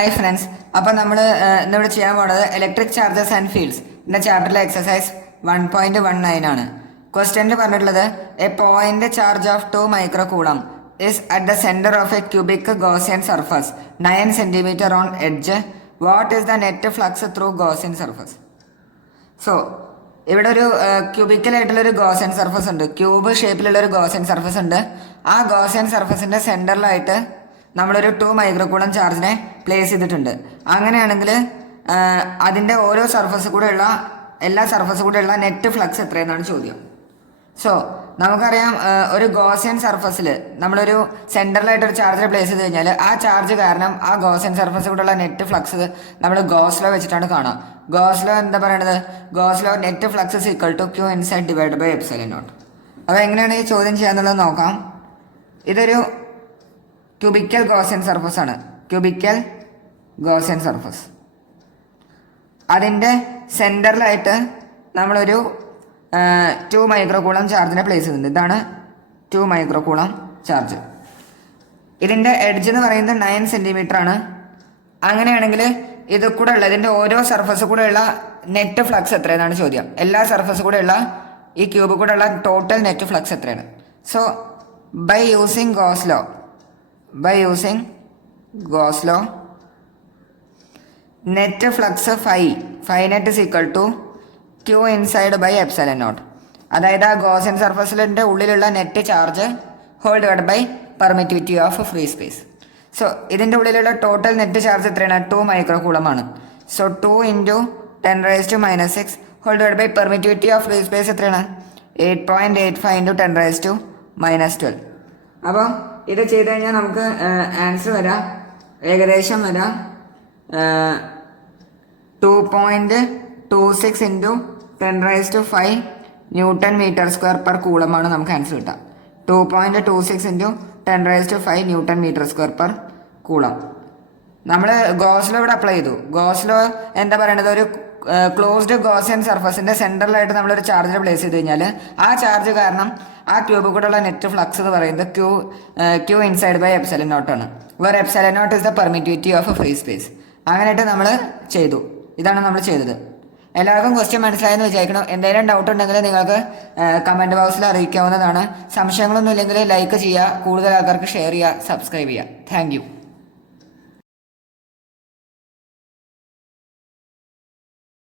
Hi friends, അപ്പോൾ നമ്മൾ ഇന്നിവിടെ ചെയ്യാൻ പോകുന്നത് ഇലക്ട്രിക് ചാർജസ് ആൻഡ് ഫീൽഡ്സ് എന്ന ചാപ്റ്ററിലെ എക്സസൈസ് 1.19 ആണ്. ക്വസ്റ്റ്യനിൽ പറഞ്ഞിട്ടുള്ളത് A point charge of 2 micro coulomb is at the centre of A cubic Gaussian surface 9 centimetre on edge. What is the net flux through Gaussian surface? So ഇവിടെ ഒരു ക്യൂബിക്കലായിട്ടുള്ളൊരു Gaussian surface ഉണ്ട്, cube ഷേപ്പിലുള്ള ഒരു Gaussian surface ഉണ്ട്. ആ Gaussian സർഫസിൻ്റെ സെൻറ്ററിലായിട്ട് നമ്മളൊരു 2 micro coulomb ചാർജിനെ place ചെയ്തിട്ടുണ്ട്. അങ്ങനെയാണെങ്കിൽ അതിൻ്റെ ഓരോ സർഫസ് കൂടെയുള്ള എല്ലാ സർഫസ് കൂടെയുള്ള നെറ്റ് ഫ്ലക്സ് എത്രയെന്നാണ് ചോദ്യം. സോ നമുക്കറിയാം, ഒരു ഗോസിയൻ സർഫസിൽ നമ്മളൊരു സെൻറ്ററിലായിട്ടൊരു ചാർജിനെ പ്ലേസ് ചെയ്ത് കഴിഞ്ഞാൽ ആ ചാർജ് കാരണം ആ ഗോസിയൻ സർഫസ് കൂടെയുള്ള നെറ്റ് ഫ്ലക്സ് നമ്മൾ ഗോസ് ലോ വെച്ചിട്ടാണ് കാണുക. ഗോസ് ലോ എന്താ പറയണത്? Gauss law net flux is equal to Q inside divide by epsilon naught. അപ്പോൾ എങ്ങനെയാണ് ഈ ചോദ്യം ചെയ്യാന്നുള്ളത് നോക്കാം. ഇതൊരു ക്യൂബിക്കൽ ഗോസിയൻ സർഫസ് ആണ്, ക്യൂബിക്കൽ ഗോസിയൻ സർഫസ്. അതിൻ്റെ സെൻറ്ററിലായിട്ട് നമ്മളൊരു 2 മൈക്രോ കൂളം ചാർജിനെ പ്ലേസ് ചെയ്യുന്നുണ്ട്. ഇതാണ് 2 മൈക്രോ കൂളം ചാർജ്. ഇതിൻ്റെ എഡ്ജ് എന്ന് പറയുന്നത് 9 സെൻറ്റിമീറ്റർ ആണ്. അങ്ങനെയാണെങ്കിൽ ഇത് കൂടെ ഉള്ള ഇതിൻ്റെ ഓരോ സർഫസ് കൂടെ ഉള്ള നെറ്റ് ഫ്ലക്സ് എത്രയെന്നാണ് ചോദ്യം. എല്ലാ സർഫസ് കൂടെ ഉള്ള ഈ ക്യൂബ് കൂടെ ഉള്ള ടോട്ടൽ നെറ്റ് ഫ്ലക്സ് എത്രയാണ്? So by using Gauss law net flux phi net is equal to Q inside by epsilon naught. അതായത് ആ ഗോസിയൻ സർഫസിൻ്റെ ഉള്ളിലുള്ള net charge whole divide by permittivity of free space. So ഇതിൻ്റെ ഉള്ളിലുള്ള total net charge എത്രയാണ്? 2 micro കൂളമാണ്. So 2 × 10⁻⁻⁶ whole divide by permittivity of free space എത്രയാണ്? 8.85 × 10⁻12. അപ്പോൾ ഇത് ചെയ്ത് കഴിഞ്ഞാൽ നമുക്ക് ആൻസർ വരാം, ഏകദേശം വരാം 2.26 × 10⁻5 ന്യൂട്ടൺ മീറ്റർ സ്ക്വയർ പെർ കൂളമാണ് നമുക്ക് ആൻസർ കിട്ടുക. 2.26 × 10⁻5 newton metre square per coulomb. നമ്മൾ ഗോസ് ലോ ഇവിടെ അപ്ലൈ ചെയ്തു. ഗോസ് ലോ എന്താ പറയണത്? ഒരു ക്ലോസ്ഡ് ഗോസിയൻ സർഫസിൻ്റെ സെൻറ്ററിലായിട്ട് നമ്മളൊരു ചാർജിനെ പ്ലേസ് ചെയ്ത് കഴിഞ്ഞാൽ ആ ചാർജ് കാരണം ആ ക്യൂബ് കൂടെയുള്ള നെറ്റ് ഫ്ലക്സ് എന്ന് പറയുന്നത് Q inside by epsilon naught ആണ്. Where epsilon naught is the permittivity of free space. അങ്ങനെയായിട്ട് നമ്മൾ ചെയ്തു. ഇതാണ് നമ്മൾ ചെയ്തത്. എല്ലാവർക്കും ക്വസ്റ്റ്യൻ മനസ്സിലായെന്ന് വിചാരിക്കണം. എന്തെങ്കിലും ഡൗട്ട് ഉണ്ടെങ്കിൽ നിങ്ങൾക്ക് കമൻറ്റ് ബോക്സിൽ അറിയിക്കാവുന്നതാണ്. സംശയങ്ങളൊന്നും ഇല്ലെങ്കിൽ ലൈക്ക് ചെയ്യുക, കൂടുതൽ ആൾക്കാർക്ക് ഷെയർ ചെയ്യുക, സബ്സ്ക്രൈബ് ചെയ്യുക. താങ്ക്